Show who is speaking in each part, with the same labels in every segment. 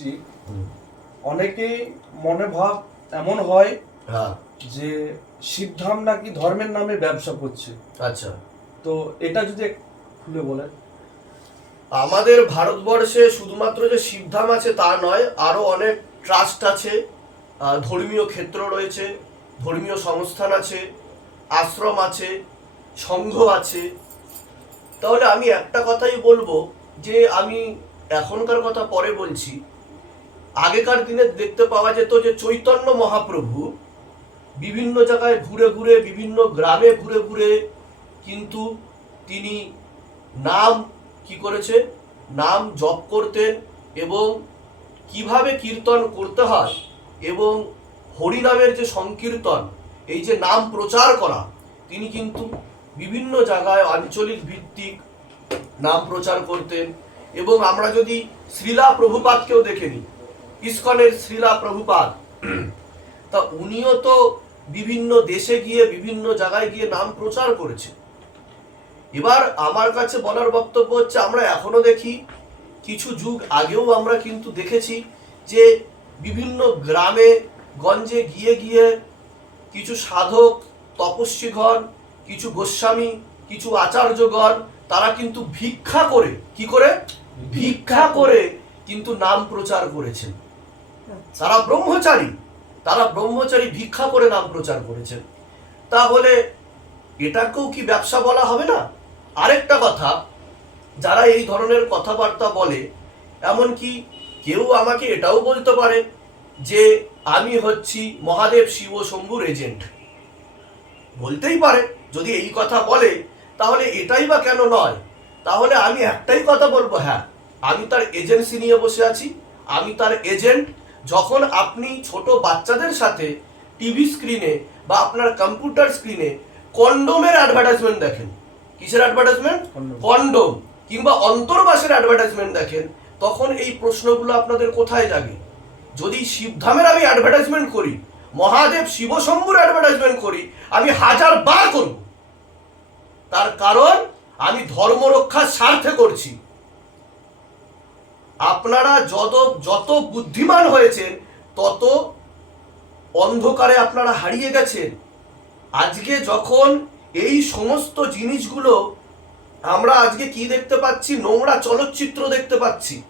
Speaker 1: শুনেছি অনেকেই মনে ভাব এমন হয়
Speaker 2: হ্যাঁ।
Speaker 1: যে শিবধাম নাকি ধর্মের নামে ব্যবসা করছে।
Speaker 2: আচ্ছা।
Speaker 1: তো এটা যদি খুলে বলেন।
Speaker 2: আমাদের ভারতবর্ষে শুধুমাত্র যে শিবধাম আছে তা নয় আরও অনেক ট্রাস্ট আছে ধর্মীয় ক্ষেত্র রয়েছে ধর্মীয় সংস্থান আছে আশ্রম আছে সংঘ আছে। তাহলে আমি একটা কথাই বলব যে আমি এখনকার কথা পরে বলছি আগেকার দিনে দেখতে পাওয়া যেত যে চৈতন্য মহাপ্রভু বিভিন্ন জায়গায় ঘুরে ঘুরে, বিভিন্ন গ্রামে ঘুরে ঘুরে কিন্তু তিনি নাম কি করেছে নাম জপ করতেন এবং কীভাবে কীর্তন করতে হয় এবং হরিনামের যে সংকীর্তন, এই যে নাম প্রচার করা, তিনি কিন্তু বিভিন্ন জায়গায় আঞ্চলিক ভিত্তিক নাম প্রচার করতেন। এবং আমরা যদি শ্রীলা প্রভুপাতকেও দেখে নিই ইস্কনের শ্রীলা প্রভুপাদ। তা উনিও তো বিভিন্ন দেশে গিয়ে বিভিন্ন জায়গায় গিয়ে নাম প্রচার করেছেন। এবার আমার কাছে বলার বক্তব্য হচ্ছে আমরা এখনও দেখি কিছু যুগ আগেও আমরা কিন্তু দেখেছি যে বিভিন্ন গ্রামে গঞ্জে গিয়ে গিয়ে কিছু সাধক তপস্বীগণ কিছু গোস্বামী কিছু আচার্যগণ তারা কিন্তু ভিক্ষা করে। কি করে? ভিক্ষা করে কিন্তু নাম প্রচার করেছেন। তারা ব্রহ্মচারী। তারা ব্রহ্মচারী ভিক্ষা করে নাম প্রচার করেছেন। তাহলে এটাকেও কি ব্যবসা বলা হবে না? আরেকটা কথা, যারা এই ধরনের কথাবার্তা বলে, এমনকি কেউ আমাকে এটাও বলতে পারে যে আমি হচ্ছি মহাদেব শিব শম্ভুর এজেন্ট। বলতেই পারে, যদি এই কথা বলে, তাহলে এটাই বা কেন নয়? তাহলে আমি একটাই কথা বলব হ্যাঁ আমি তার এজেন্সি নিয়ে বসে আছি, আমি তার এজেন্ট যখন আপনি ছোট বাচ্চাদের সাথে টিভি স্ক্রিনে বা আপনার কম্পিউটার স্ক্রিনে কন্ডোমের অ্যাডভার্টাইজমেন্ট দেখেন। কিসের অ্যাডভার্টাইজমেন্ট. কন্ডোম। কিংবা অন্তর্বাসের অ্যাডভার্টাইজমেন্ট দেখেন তখন এই প্রশ্নগুলো আপনাদের কোথায় জাগে? যদি শিবধামের আমি অ্যাডভার্টাইজমেন্ট করি মহাদেব শিবশম্ভুর অ্যাডভার্টাইজমেন্ট করি আমি হাজার বার করব। তার কারণ আমি ধর্ম রক্ষার স্বার্থে করছি। আপনারা যত যত বুদ্ধিমান হয়েছেন তত অন্ধকারে আপনারা হারিয়ে গেছেন। আজকে যখন এই সমস্ত জিনিসগুলো আমরা আজকে কি দেখতে পাচ্ছি? নোংরা চলচ্চিত্র দেখতে পাচ্ছি।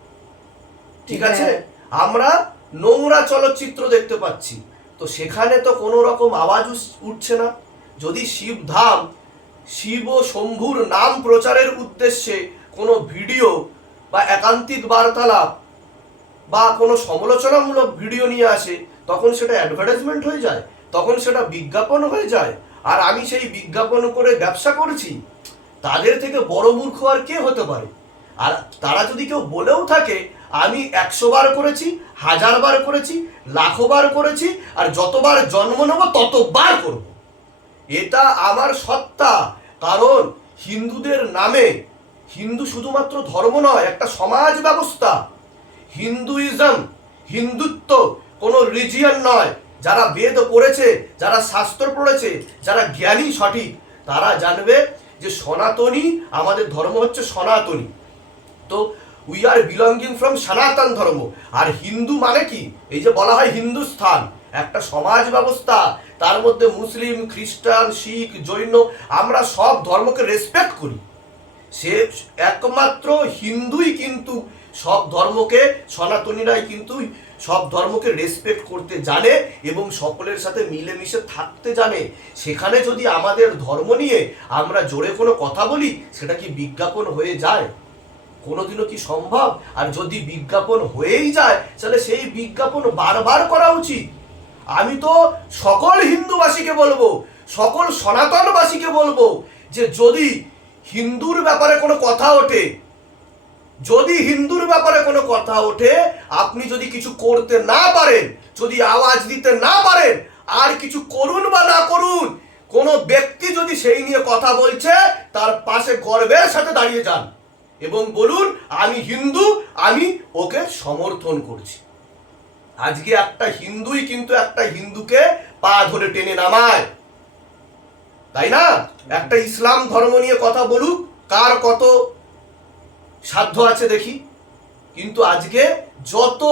Speaker 2: ঠিক আছে?
Speaker 3: হ্যাঁ।
Speaker 2: আমরা নোংরা চলচ্চিত্র দেখতে পাচ্ছি। তো সেখানে তো কোনো রকম আওয়াজ উঠছে না। যদি শিবধাম শিব ও শম্ভুর নাম প্রচারের উদ্দেশ্যে কোনো ভিডিও বা একান্তিক বার্তালাপ বা কোনো সমালোচনামূলক ভিডিও নিয়ে আসে, তখন সেটা অ্যাডভার্টাইজমেন্ট হয়ে যায়, তখন সেটা বিজ্ঞাপন হয়ে যায়। আর আমি সেই বিজ্ঞাপন করে ব্যবসা করছি, তাদের থেকে বড় মূর্খ আর কে হতে পারে? আর তারা যদি কেউ বলেও থাকে, আমি একশো বার করেছি, হাজার বার করেছি, লাখো বার করেছি, আর যতবার জন্ম নেব ততবার করব। এটা আমার সত্তা, কারণ হিন্দুদের নামে হিন্দু শুধুমাত্র ধর্ম নয়, একটা সমাজ ব্যবস্থা। হিন্দুইজম, হিন্দুত্ব কোনো রিজিয়ন নয়। যারা বেদ পড়েছে, যারা শাস্ত্র পড়েছে, যারা জ্ঞানী সঠিক, তারা জানবে যে সনাতনী, আমাদের ধর্ম হচ্ছে সনাতনী। তো উই আর বিলঙ্গিং ফ্রম সনাতন ধর্ম। আর হিন্দু মানে কি? এই যে বলা হয় হিন্দুস্থান। একটা সমাজ ব্যবস্থা। তার মধ্যে মুসলিম, খ্রিস্টান, শিখ, জৈন, আমরা সব ধর্মকে রেসপেক্ট করি। সে একমাত্র হিন্দুই কিন্তু সব ধর্মকে, সনাতনীরাই কিন্তু সব ধর্মকে রেসপেক্ট করতে জানে এবং সকলের সাথে মিলেমিশে থাকতে জানে। সেখানে যদি আমাদের ধর্ম নিয়ে আমরা জোরে কোনো কথা বলি, সেটা কি বিজ্ঞাপন হয়ে যায়? কোনোদিনও কি সম্ভব? আর যদি বিজ্ঞাপন হয়েই যায়, তাহলে সেই বিজ্ঞাপন বারবার করা উচিত। আমি তো সকল হিন্দুবাসীকে বলব, সকল সনাতনবাসীকে বলব যে যদি হিন্দুর ব্যাপারে কোনো কথা ওঠে? যদি হিন্দুর ব্যাপারে কোনো কথা ওঠে, আপনি যদি কিছু করতে না পারেন, যদি আওয়াজ দিতে না পারেন, আর কিছু করুন বা না করুন, কোনো ব্যক্তি যদি সেই নিয়ে কথা বলছে, তার পাশে গর্বের সাথে দাঁড়িয়ে যান এবং বলুন, আমি হিন্দু, আমি ওকে সমর্থন করছি। আজকে একটা হিন্দুই কিন্তু একটা হিন্দুকে পা ধরে টেনে নামায়। তাই না? একটা ইসলাম ধর্ম নিয়ে কথা বলুক, কার কত সাধ্য আছে দেখি। কিন্তু আজকে যত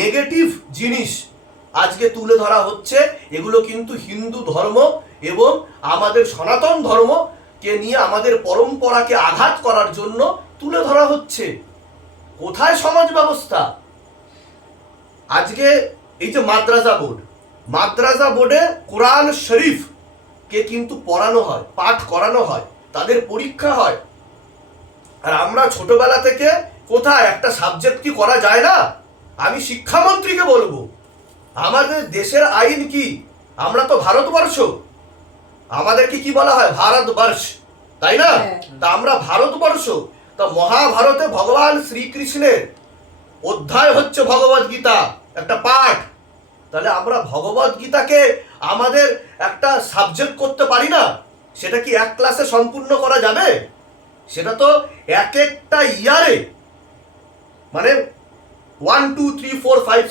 Speaker 2: নেগেটিভ জিনিস আজকে তুলে ধরা হচ্ছে, এগুলো কিন্তু হিন্দু ধর্ম এবং আমাদের সনাতন ধর্মকে নিয়ে আমাদের পরম্পরাকে আঘাত করার জন্য তুলে ধরা হচ্ছে। কোথায় সমাজ ব্যবস্থা? আজকে এই যে মাদ্রাসা বোর্ড, মাদ্রাসা বোর্ডে কোরআন শরীফ কে কিন্তু পড়ানো হয় পাঠ করানো হয় তাদের পরীক্ষা হয়। আর আমরা ছোটবেলা থেকে কোথায় একটা সাবজেক্ট কি করা যায় না? আমি শিক্ষামন্ত্রীকে বলব আমাদের দেশের আইন কি? আমরা তো ভারতবর্ষ। আমাদেরকে কি বলা হয়? ভারতবর্ষ। তাই না?
Speaker 3: হ্যাঁ।
Speaker 2: তা আমরা ভারতবর্ষ। তা মহাভারতে ভগবান শ্রীকৃষ্ণের অধ্যায় হচ্ছে ভগবদ গীতা একটা পাঠ। তাহলে আমরা ভগবদ গীতাকে আমাদের একটা সাবজেক্ট করতে পারি না? সেটা কি এক ক্লাসে সম্পূর্ণ করা যাবে? সেটা তো এক একটা ইয়ারে মানে one two three four five six